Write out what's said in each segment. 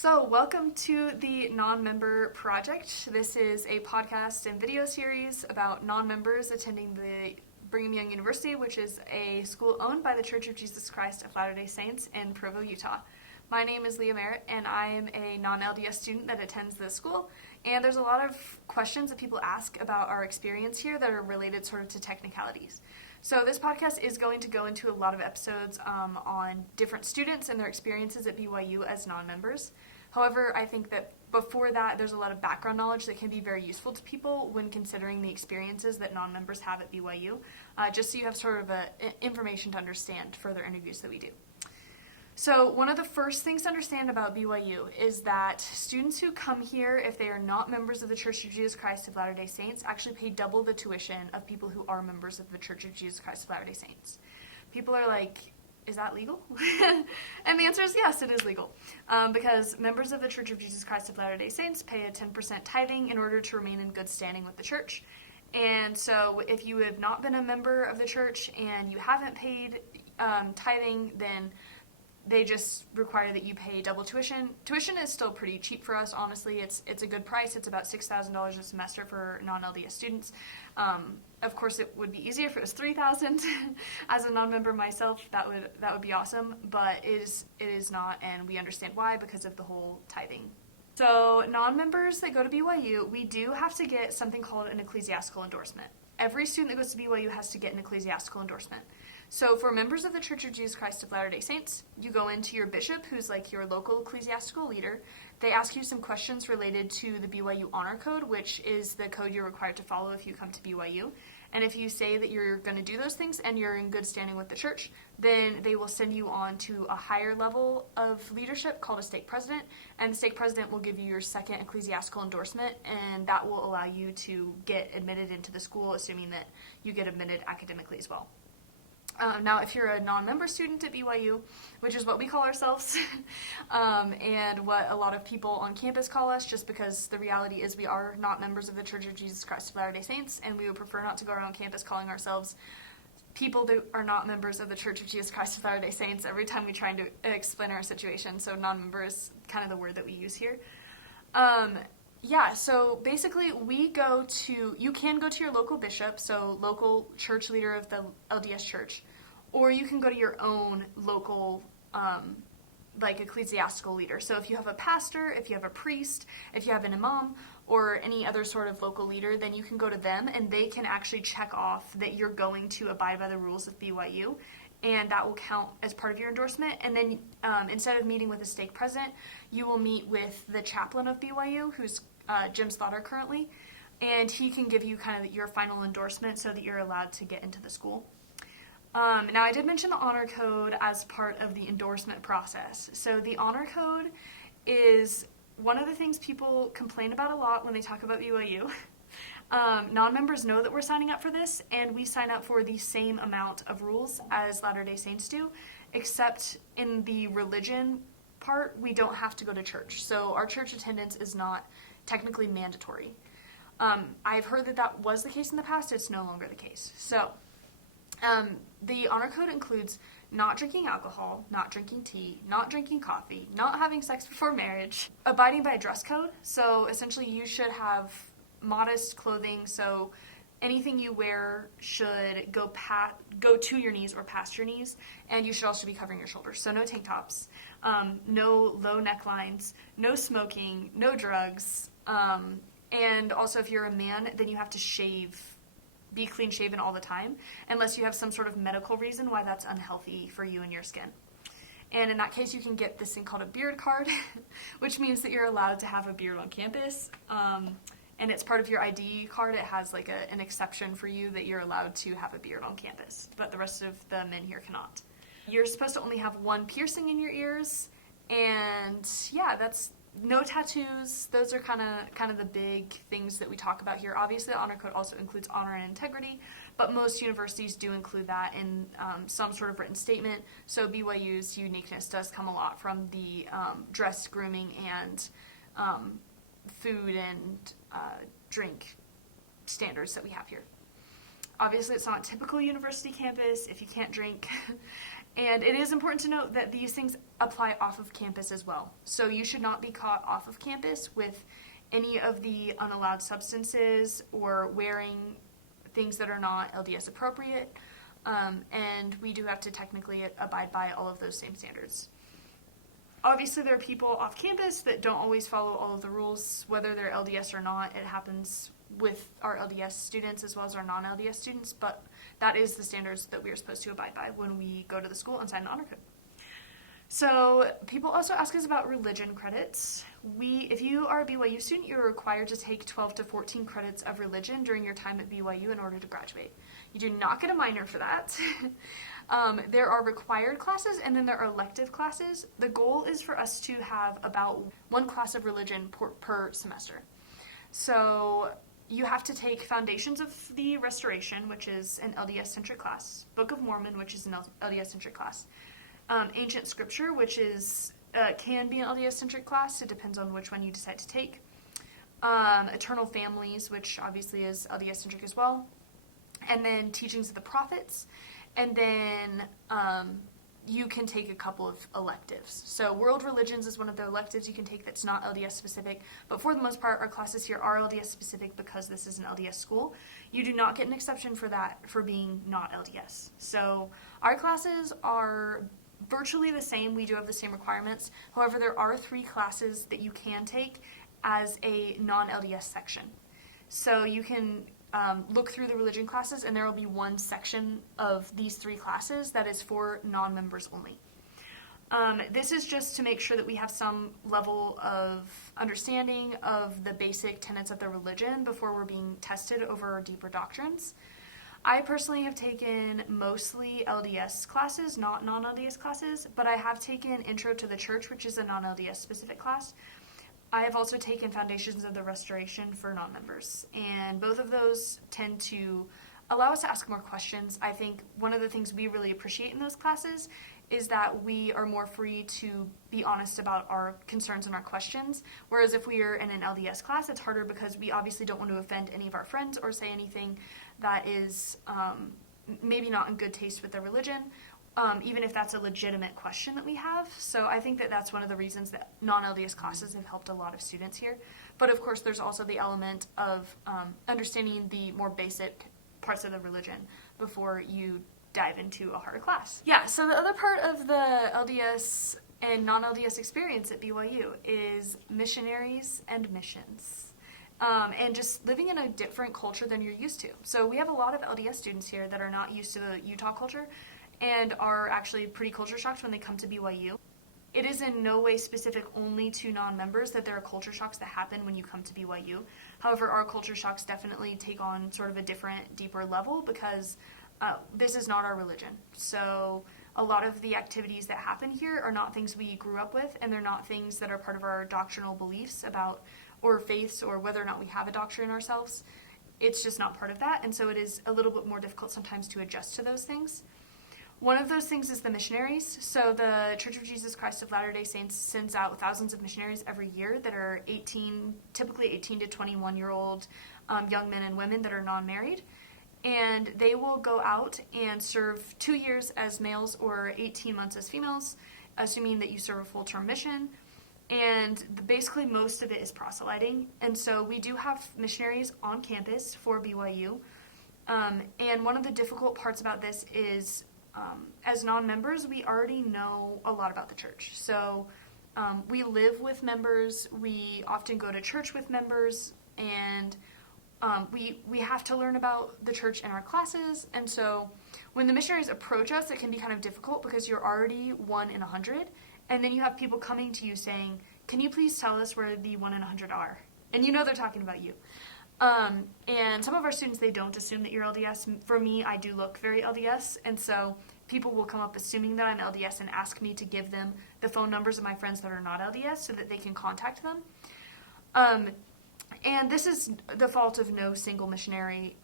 So, welcome to the Non-Member Project. This is a podcast and video series about non-members attending the Brigham Young University, which is a school owned by the Church of Jesus Christ of Latter-day Saints in Provo, Utah. My name is Leah Marett, and I am a non-LDS student that attends this school. And there's a lot of questions that people ask about our experience here that are related sort of to technicalities. So this podcast is going to go into a lot of episodes on different students and their experiences at BYU as non-members. However, I think that before that, there's a lot of background knowledge that can be very useful to people when considering the experiences that non-members have at BYU, just so you have sort of information to understand further interviews that we do. So one of the first things to understand about BYU is that students who come here, if they are not members of the Church of Jesus Christ of Latter-day Saints, actually pay double the tuition of people who are members of the Church of Jesus Christ of Latter-day Saints. People are like, is that legal? And the answer is yes, it is legal. Because members of the Church of Jesus Christ of Latter-day Saints pay a 10% tithing in order to remain in good standing with the church. And so if you have not been a member of the church and you haven't paid tithing, then they just require that you pay double tuition. Tuition is still pretty cheap for us, honestly. It's a good price. It's about $6,000 a semester for non-LDS students. Of course, it would be easier if it was $3,000. As a non-member myself, that would be awesome, but it is not, and we understand why because of the whole tithing. So non-members that go to BYU, we do have to get something called an ecclesiastical endorsement. Every student that goes to BYU has to get an ecclesiastical endorsement. So for members of the Church of Jesus Christ of Latter-day Saints, you go into your bishop, who's like your local ecclesiastical leader. They ask you some questions related to the BYU Honor Code, which is the code you're required to follow if you come to BYU. And if you say that you're going to do those things and you're in good standing with the church, then they will send you on to a higher level of leadership called a stake president. And the stake president will give you your second ecclesiastical endorsement, and that will allow you to get admitted into the school, assuming that you get admitted academically as well. Now, if you're a non-member student at BYU, which is what we call ourselves, and what a lot of people on campus call us, just because the reality is we are not members of the Church of Jesus Christ of Latter-day Saints, and we would prefer not to go around campus calling ourselves people that are not members of the Church of Jesus Christ of Latter-day Saints every time we try to explain our situation, so non-member is kind of the word that we use here. So basically you can go to your local bishop, so local church leader of the LDS church, or you can go to your own local, ecclesiastical leader. So if you have a pastor, if you have a priest, if you have an imam, or any other sort of local leader, then you can go to them and they can actually check off that you're going to abide by the rules of BYU, and that will count as part of your endorsement. And then instead of meeting with the stake president, you will meet with the chaplain of BYU, who's Jim Slaughter currently, and he can give you kind of your final endorsement so that you're allowed to get into the school. Now, I did mention the honor code as part of the endorsement process. So the honor code is one of the things people complain about a lot when they talk about BYU. Non-members know that we're signing up for this, and we sign up for the same amount of rules as Latter-day Saints do, except in the religion part, we don't have to go to church. So our church attendance is not technically mandatory. I've heard that was the case in the past. It's no longer the case. So the honor code includes not drinking alcohol, not drinking tea, not drinking coffee, not having sex before marriage, abiding by a dress code. So essentially you should have modest clothing, so anything you wear should go to your knees or past your knees, and you should also be covering your shoulders. So no tank tops, no low necklines, no smoking, no drugs, and also if you're a man, then you have to be clean shaven all the time, unless you have some sort of medical reason why that's unhealthy for you and your skin. And in that case, you can get this thing called a beard card, which means that you're allowed to have a beard on campus. And it's part of your ID card. It has like an exception for you that you're allowed to have a beard on campus, but the rest of the men here cannot. You're supposed to only have one piercing in your ears, and that's no tattoos. Those are kind of the big things that we talk about here. Obviously, the honor code also includes honor and integrity, but most universities do include that in some sort of written statement. So BYU's uniqueness does come a lot from the dress, grooming, and food and drink standards that we have here. Obviously, it's not a typical university campus if you can't drink. And it is important to note that these things apply off of campus as well. So you should not be caught off of campus with any of the unallowed substances or wearing things that are not LDS appropriate. And we do have to technically abide by all of those same standards. Obviously, there are people off campus that don't always follow all of the rules, whether they're LDS or not. It happens with our LDS students as well as our non-LDS students, but that is the standards that we are supposed to abide by when we go to the school and sign an honor code. So people also ask us about religion credits. If you are a BYU student, you're required to take 12 to 14 credits of religion during your time at BYU in order to graduate. You do not get a minor for that. There are required classes, and then there are elective classes. The goal is for us to have about one class of religion per semester. So you have to take Foundations of the Restoration, which is an LDS-centric class, Book of Mormon, which is an LDS-centric class, Ancient Scripture, which is can be an LDS-centric class. It depends on which one you decide to take. Eternal Families, which obviously is LDS-centric as well. And then Teachings of the Prophets. And then you can take a couple of electives. So World Religions is one of the electives you can take that's not LDS specific. But for the most part, our classes here are LDS specific because this is an LDS school. You do not get an exception for that for being not LDS. So our classes are virtually the same. We do have the same requirements. However, there are 3 classes that you can take as a non-LDS section. So you can look through the religion classes, and there will be one section of these 3 classes that is for non-members only. This is just to make sure that we have some level of understanding of the basic tenets of the religion before we're being tested over deeper doctrines. I personally have taken mostly LDS classes, not non-LDS classes, but I have taken Intro to the Church, which is a non-LDS specific class. I have also taken Foundations of the Restoration for non-members, and both of those tend to allow us to ask more questions. I think one of the things we really appreciate in those classes is that we are more free to be honest about our concerns and our questions, whereas if we are in an LDS class, it's harder because we obviously don't want to offend any of our friends or say anything that is maybe not in good taste with their religion, even if that's a legitimate question that we have. So I think that that's one of the reasons that non-LDS classes have helped a lot of students here. But of course, there's also the element of understanding the more basic parts of the religion before you dive into a harder class. Yeah, so the other part of the LDS and non-LDS experience at BYU is missionaries and missions. And just living in a different culture than you're used to. So we have a lot of LDS students here that are not used to the Utah culture and are actually pretty culture shocked when they come to BYU. It is in no way specific only to non-members that there are culture shocks that happen when you come to BYU. However, our culture shocks definitely take on sort of a different, deeper level because this is not our religion. So a lot of the activities that happen here are not things we grew up with, and they're not things that are part of our doctrinal beliefs about or faiths or whether or not we have a doctrine ourselves. It's just not part of that, and so it is a little bit more difficult sometimes to adjust to those things. One of those things is the missionaries. So the Church of Jesus Christ of Latter-day Saints sends out thousands of missionaries every year that are typically 18 to 21-year-old young men and women that are non-married. And they will go out and serve 2 years as males or 18 months as females, assuming that you serve a full-term mission. And basically most of it is proselyting. And so we do have missionaries on campus for BYU. And one of the difficult parts about this is as non-members, we already know a lot about the church. So we live with members, we often go to church with members, and we have to learn about the church in our classes. And so when the missionaries approach us, it can be kind of difficult because you're already 1 in 100, and then you have people coming to you saying, can you please tell us where the 1 in 100 are? And you know they're talking about you. And some of our students, they don't assume that you're LDS. For me, I do look very LDS, and so people will come up assuming that I'm LDS and ask me to give them the phone numbers of my friends that are not LDS so that they can contact them. And this is the fault of no single missionary.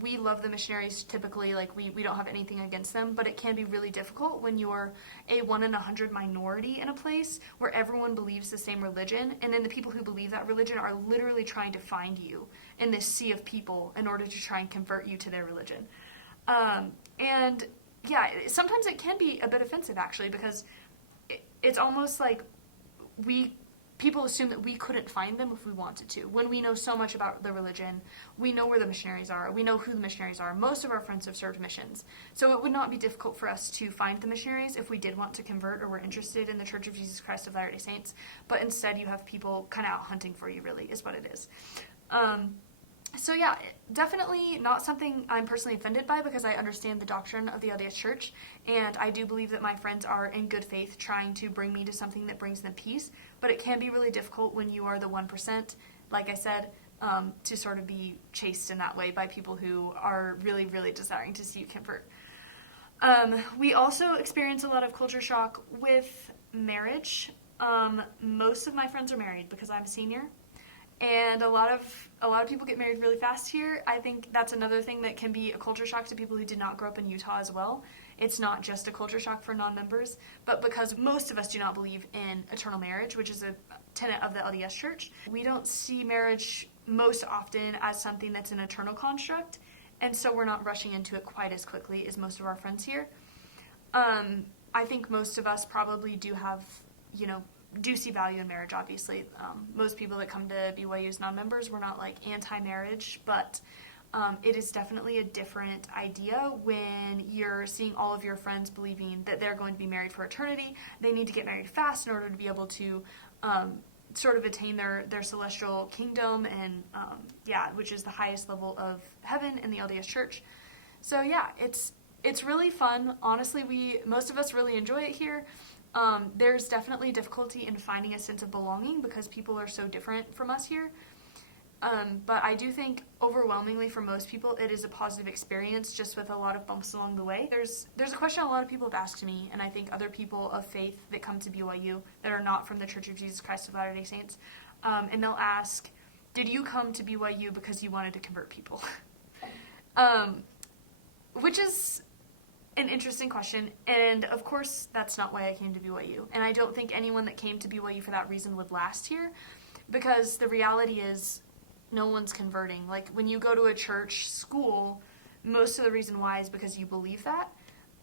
We love the missionaries typically, like we don't have anything against them, but it can be really difficult when you're a 1 in 100 minority in a place where everyone believes the same religion, and then the people who believe that religion are literally trying to find you in this sea of people in order to try and convert you to their religion. And sometimes it can be a bit offensive, actually, because it's almost like people assume that we couldn't find them if we wanted to. When we know so much about the religion, we know where the missionaries are, we know who the missionaries are. Most of our friends have served missions. So it would not be difficult for us to find the missionaries if we did want to convert or were interested in the Church of Jesus Christ of Latter-day Saints. But instead you have people kind of out hunting for you, really, is what it is. So yeah, definitely not something I'm personally offended by, because I understand the doctrine of the LDS Church, and I do believe that my friends are in good faith trying to bring me to something that brings them peace, but it can be really difficult when you are the 1%, like I said, to sort of be chased in that way by people who are really, really desiring to see you convert. We also experience a lot of culture shock with marriage. Most of my friends are married because I'm a senior. And a lot of people get married really fast here. I think that's another thing that can be a culture shock to people who did not grow up in Utah as well. It's not just a culture shock for non-members, but because most of us do not believe in eternal marriage, which is a tenet of the LDS Church, we don't see marriage most often as something that's an eternal construct, and so we're not rushing into it quite as quickly as most of our friends here. I think most of us probably do see value in marriage, obviously. Most people that come to BYU's non-members, we're not like anti-marriage, but it is definitely a different idea when you're seeing all of your friends believing that they're going to be married for eternity. They need to get married fast in order to be able to sort of attain their celestial kingdom, and which is the highest level of heaven in the LDS Church. So yeah, it's really fun. Honestly, most of us really enjoy it here. There's definitely difficulty in finding a sense of belonging because people are so different from us here. But I do think overwhelmingly for most people it is a positive experience, just with a lot of bumps along the way. There's a question a lot of people have asked me, and I think other people of faith that come to BYU that are not from the Church of Jesus Christ of Latter-day Saints, and they'll ask, did you come to BYU because you wanted to convert people? Which is an interesting question, and of course that's not why I came to BYU, and I don't think anyone that came to BYU for that reason would last here, because the reality is no one's converting. Like, when you go to a church school, most of the reason why is because you believe that,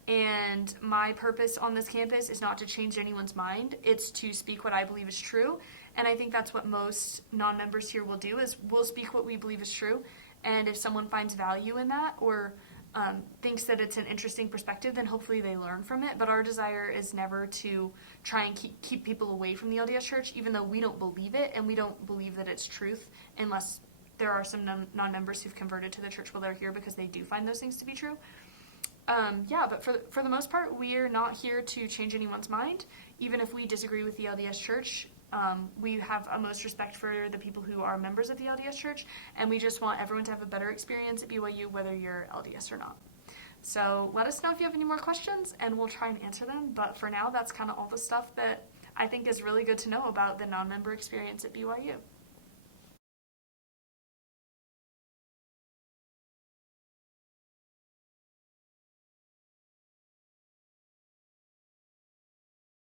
and my purpose on this campus is not to change anyone's mind, it's to speak what I believe is true, and I think that's what most non-members here will do, is we'll speak what we believe is true, and if someone finds value in that, or thinks that it's an interesting perspective, then hopefully they learn from it. But our desire is never to try and keep people away from the LDS Church, even though we don't believe it, and we don't believe that it's truth, unless there are some non-members who've converted to the church while they're here because they do find those things to be true. But for the most part, we're not here to change anyone's mind. Even if we disagree with the LDS Church, we have utmost respect for the people who are members of the LDS Church, and we just want everyone to have a better experience at BYU, whether you're LDS or not. So let us know if you have any more questions, and we'll try and answer them. But for now, that's kind of all the stuff that I think is really good to know about the non-member experience at BYU.